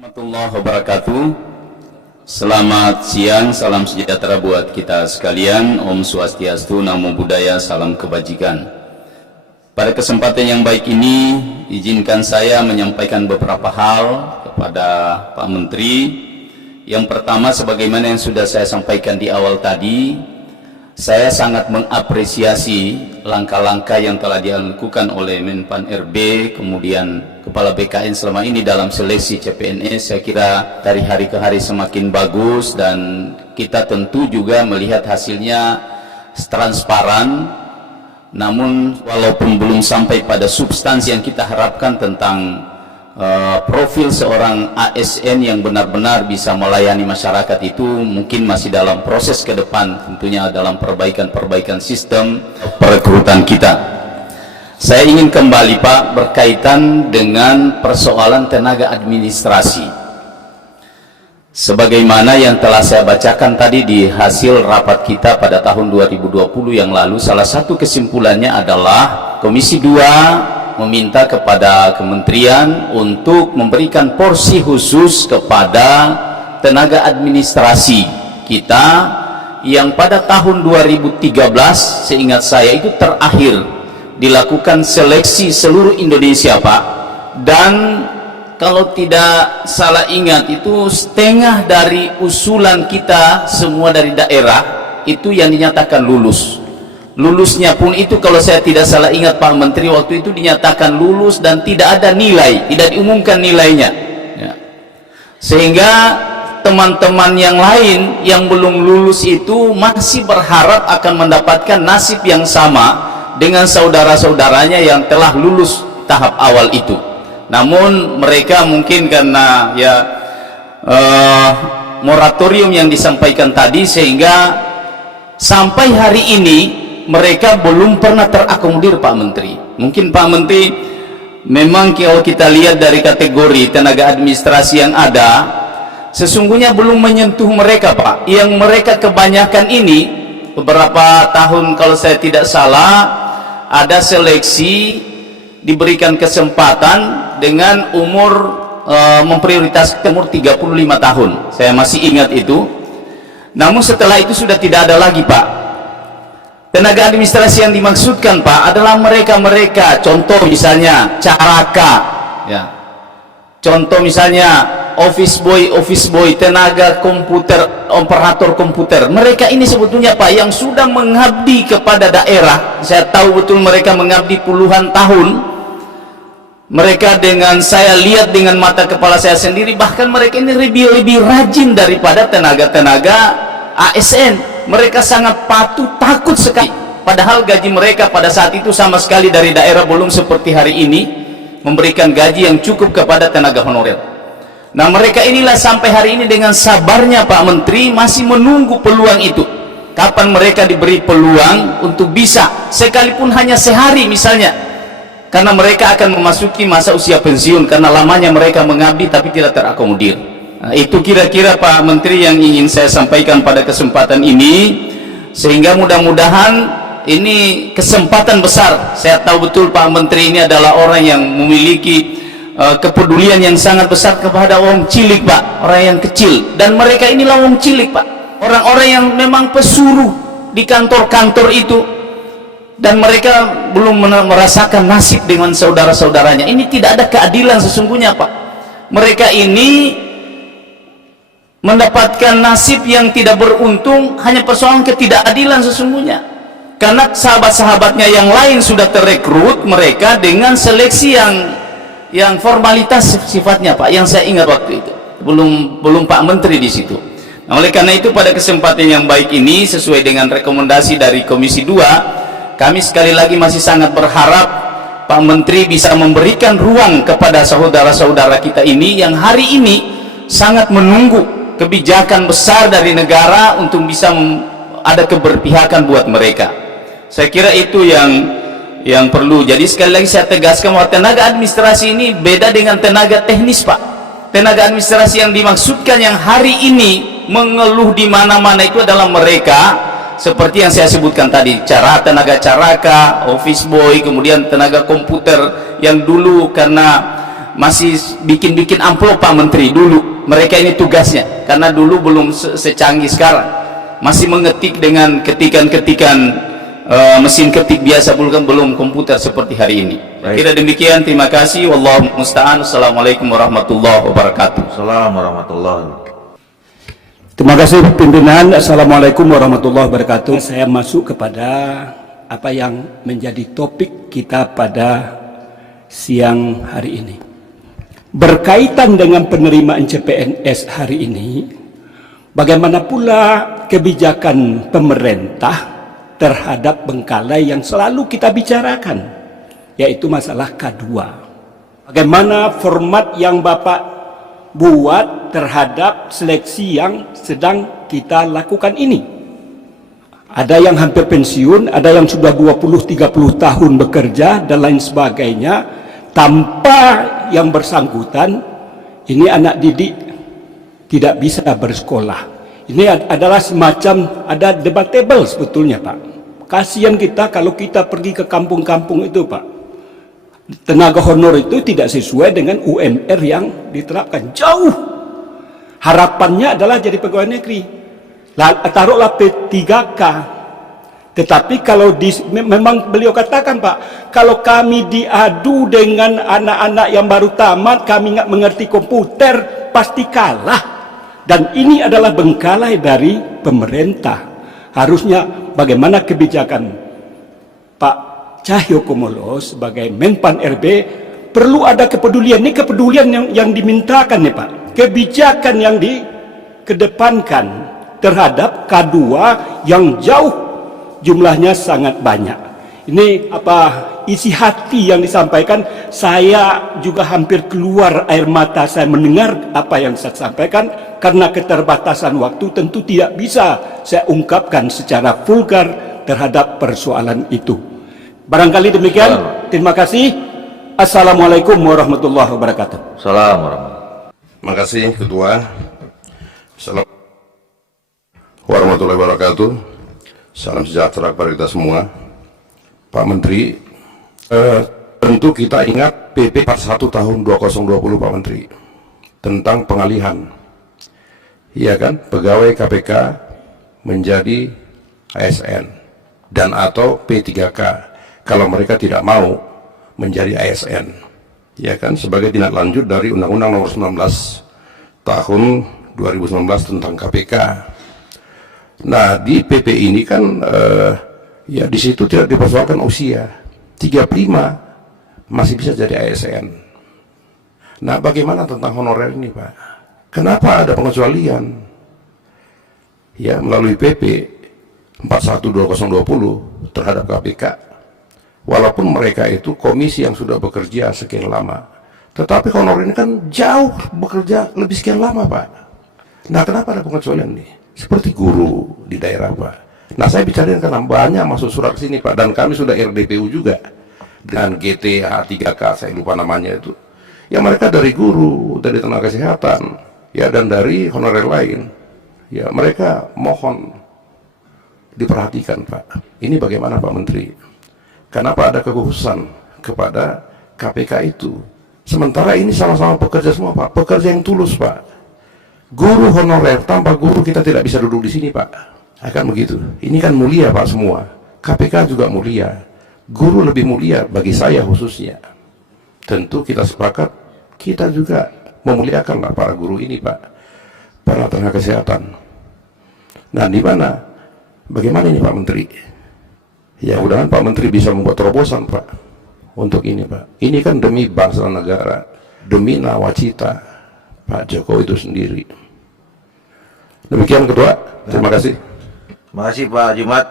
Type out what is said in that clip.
Warahmatullahi wabarakatuh. Selamat siang, salam sejahtera buat kita sekalian. Om Swastiastu, Namo Buddhaya, salam kebajikan. Pada kesempatan yang baik ini, izinkan saya menyampaikan beberapa hal kepada Pak Menteri. Yang pertama, sebagaimana yang sudah saya sampaikan di awal tadi, saya sangat mengapresiasi langkah-langkah yang telah dilakukan oleh Menpan RB, kemudian Kepala BKN selama ini dalam seleksi CPNS. Saya kira dari hari ke hari semakin bagus dan kita tentu juga melihat hasilnya transparan. Namun walaupun belum sampai pada substansi yang kita harapkan tentang profil seorang ASN yang benar-benar bisa melayani masyarakat, itu mungkin masih dalam proses ke depan, tentunya dalam perbaikan sistem perekrutan kita. Saya ingin kembali Pak berkaitan dengan persoalan tenaga administrasi. Sebagaimana yang telah saya bacakan tadi di hasil rapat kita pada tahun 2020 yang lalu, salah satu kesimpulannya adalah Komisi 2 meminta kepada kementerian untuk memberikan porsi khusus kepada tenaga administrasi kita yang pada tahun 2013 seingat saya itu terakhir dilakukan seleksi seluruh Indonesia Pak, dan kalau tidak salah ingat itu setengah dari usulan kita semua dari daerah itu yang dinyatakan lulus. Lulusnya pun itu kalau saya tidak salah ingat Pak Menteri, waktu itu dinyatakan lulus dan tidak ada nilai, tidak diumumkan nilainya ya. Sehingga teman-teman yang lain yang belum lulus itu masih berharap akan mendapatkan nasib yang sama dengan saudara-saudaranya yang telah lulus tahap awal itu. Namun mereka mungkin karena ya moratorium yang disampaikan tadi, sehingga sampai hari ini mereka belum pernah terakomodir Pak Menteri. Mungkin Pak Menteri, memang kalau kita lihat dari kategori tenaga administrasi yang ada, sesungguhnya belum menyentuh mereka Pak. Yang mereka kebanyakan ini beberapa tahun kalau saya tidak salah ada seleksi, diberikan kesempatan dengan umur memprioritaskan umur 35 tahun. Saya masih ingat itu. Namun setelah itu sudah tidak ada lagi Pak. Tenaga administrasi yang dimaksudkan Pak adalah mereka-mereka, contoh misalnya caraka ya. Contoh misalnya office boy, tenaga komputer, operator komputer. Mereka ini sebetulnya Pak yang sudah mengabdi kepada daerah. Saya tahu betul mereka mengabdi puluhan tahun. Mereka dengan saya lihat dengan mata kepala saya sendiri, bahkan mereka ini lebih rajin daripada tenaga-tenaga ASN. Mereka sangat patuh, takut sekali. Padahal gaji mereka pada saat itu sama sekali dari daerah belum seperti hari ini memberikan gaji yang cukup kepada tenaga honorer. Nah mereka inilah sampai hari ini dengan sabarnya Pak Menteri masih menunggu peluang itu. Kapan mereka diberi peluang untuk bisa, sekalipun hanya sehari misalnya, karena mereka akan memasuki masa usia pensiun karena lamanya mereka mengabdi tapi tidak terakomodir. Nah, itu kira-kira Pak Menteri yang ingin saya sampaikan pada kesempatan ini, sehingga mudah-mudahan ini kesempatan besar. Saya tahu betul Pak Menteri ini adalah orang yang memiliki kepedulian yang sangat besar kepada orang cilik Pak, orang yang kecil, dan mereka inilah orang cilik Pak, orang-orang yang memang pesuruh di kantor-kantor itu, dan mereka belum merasakan nasib dengan saudara-saudaranya. Ini tidak ada keadilan sesungguhnya Pak. Mereka ini mendapatkan nasib yang tidak beruntung, hanya persoalan ketidakadilan sesungguhnya, karena sahabat-sahabatnya yang lain sudah terrekrut mereka dengan seleksi yang formalitas sifatnya Pak, yang saya ingat waktu itu belum Pak Menteri di situ. Nah, oleh karena itu pada kesempatan yang baik ini, sesuai dengan rekomendasi dari Komisi 2, kami sekali lagi masih sangat berharap Pak Menteri bisa memberikan ruang kepada saudara-saudara kita ini yang hari ini sangat menunggu kebijakan besar dari negara untuk bisa ada keberpihakan buat mereka. Saya kira itu yang perlu. Jadi sekali lagi saya tegaskan bahwa tenaga administrasi ini beda dengan tenaga teknis Pak. Tenaga administrasi yang dimaksudkan yang hari ini mengeluh di mana-mana itu adalah mereka seperti yang saya sebutkan tadi, tenaga caraka, office boy, kemudian tenaga komputer yang dulu karena masih bikin-bikin amplop Pak Menteri dulu. Mereka ini tugasnya, karena dulu belum secanggih sekarang, masih mengetik dengan ketikan-ketikan mesin ketik biasa, belum komputer seperti hari ini. Kira demikian, terima kasih. Wallahu musta'an. Assalamualaikum warahmatullahi wabarakatuh. Assalamualaikum warahmatullahi wabarakatuh. Terima kasih pimpinan. Assalamualaikum warahmatullahi wabarakatuh. Saya masuk kepada apa yang menjadi topik kita pada siang hari ini. Berkaitan dengan penerimaan CPNS hari ini, bagaimana pula kebijakan pemerintah terhadap Bengkalai yang selalu kita bicarakan, yaitu masalah K2. Bagaimana format yang Bapak buat terhadap seleksi yang sedang kita lakukan ini. Ada yang hampir pensiun, ada yang sudah 20-30 tahun bekerja dan lain sebagainya, tanpa yang bersangkutan ini anak didik tidak bisa bersekolah. Ini adalah semacam, ada debatable sebetulnya Pak. Kasihan kita kalau kita pergi ke kampung-kampung itu Pak, tenaga honor itu tidak sesuai dengan UMR yang diterapkan, jauh. Harapannya adalah jadi pegawai negeri, taruhlah P3K. Tetapi kalau memang beliau katakan Pak, kalau kami diadu dengan anak-anak yang baru tamat, kami nggak mengerti komputer, pasti kalah. Dan ini adalah Bengkalai dari pemerintah. Harusnya bagaimana kebijakan Pak Cahyokumolo sebagai Menpan RB, perlu ada kepedulian. Ini kepedulian yang dimintakan nih Pak. Kebijakan yang dikedepankan terhadap K2 yang jauh jumlahnya sangat banyak. Ini apa isi hati yang disampaikan. Saya juga hampir keluar air mata saya mendengar apa yang saya sampaikan, karena keterbatasan waktu tentu tidak bisa saya ungkapkan secara vulgar terhadap persoalan itu. Barangkali demikian. Terima kasih. Assalamualaikum warahmatullahi wabarakatuh. Assalamualaikum warahmatullahi. Terima kasih Ketua. Assalamualaikum warahmatullahi wabarakatuh. Salam sejahtera kepada kita semua. Pak Menteri, tentu kita ingat PP 41 tahun 2020 Pak Menteri, tentang pengalihan, iya kan, pegawai KPK menjadi ASN dan atau P3K kalau mereka tidak mau menjadi ASN, ya kan, sebagai tindak lanjut dari Undang-Undang Nomor 19 Tahun 2019 tentang KPK. Nah, di PP ini kan ya di situ tidak dipersoalkan usia, 35 masih bisa jadi ASN. Nah, bagaimana tentang honorer ini Pak? Kenapa ada pengecualian? Ya, melalui PP 41/2020 terhadap KPK. Walaupun mereka itu komisi yang sudah bekerja sekian lama, tetapi honorer ini kan jauh bekerja lebih sekian lama Pak. Nah, kenapa ada pengecualian nih? Seperti guru di daerah Pak. Nah, saya bicarain karena banyak masuk surat sini Pak, dan kami sudah RDPU juga dengan GTA 3K, saya lupa namanya itu. Ya, mereka dari guru, dari tenaga kesehatan, ya, dan dari honorer lain. Ya, mereka mohon diperhatikan Pak. Ini bagaimana Pak Menteri? Kenapa ada kekhususan kepada KPK itu? Sementara ini sama-sama pekerja semua Pak, pekerja yang tulus Pak. Guru honorer, tanpa guru kita tidak bisa duduk di sini Pak. Akan begitu. Ini kan mulia Pak semua. KPK juga mulia. Guru lebih mulia bagi saya khususnya. Tentu kita sepakat, kita juga memuliakan lah para guru ini Pak, para tenaga kesehatan. Nah, di mana? Bagaimana ini Pak Menteri? Ya, mudah-mudahan Pak Menteri bisa membuat terobosan Pak untuk ini Pak. Ini kan demi bangsa dan negara, demi nawacita Pak Jokowi itu sendiri. Demikian Ketua, terima kasih. Terima kasih Pak Jumat.